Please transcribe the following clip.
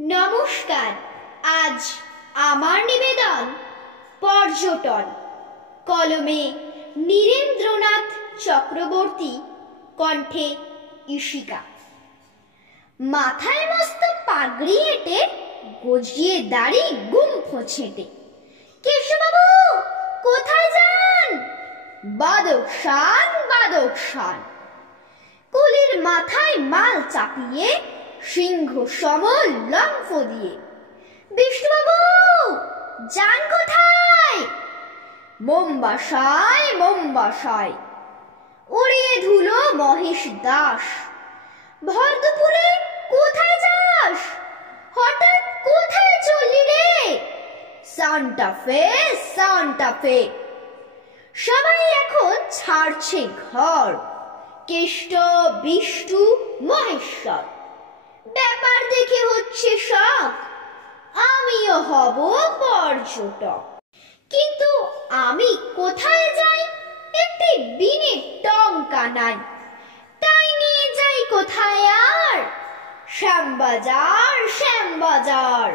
নমস্কার। আজ আমার নিবেদন পর্যটন। কলমে নীরেন্দ্রনাথ চক্রবর্তী, কণ্ঠে ঈশিকা। মাথায় মস্ত পাগড়ি এঁটে, গজিয়ে দাড়ি গুম্ফ ছেঁটে, কেশবাবু কোথায় যান? বাদকশান বাদকশান। কুলির মাথায় মাল চাপিয়ে, সিংহ সম লম্ফ দিয়ে, বিষ্ণুবাবু যান কোথায়? বোম্বাসায় বোম্বাসায়। উড়িয়ে ধুলো মহেশ দাস, ভর দুপুরে কোথায় যাস? হঠাৎ কোথায় চললি রে? সান্টা ফে সান্টা ফে। সবাই এখন ছাড়ছে ঘর, কেষ্ট বিষ্ণু মহেশ্বর। ব্যাপার দেখে হচ্ছে শখ, আমিও হব পর্যটক। কিন্তু আমি কোথায় যাই? একটি বিনে টঙ্কা নাই, তাই নিয়ে যাই কোথায় আর? শ্যামবাজার শ্যামবাজার।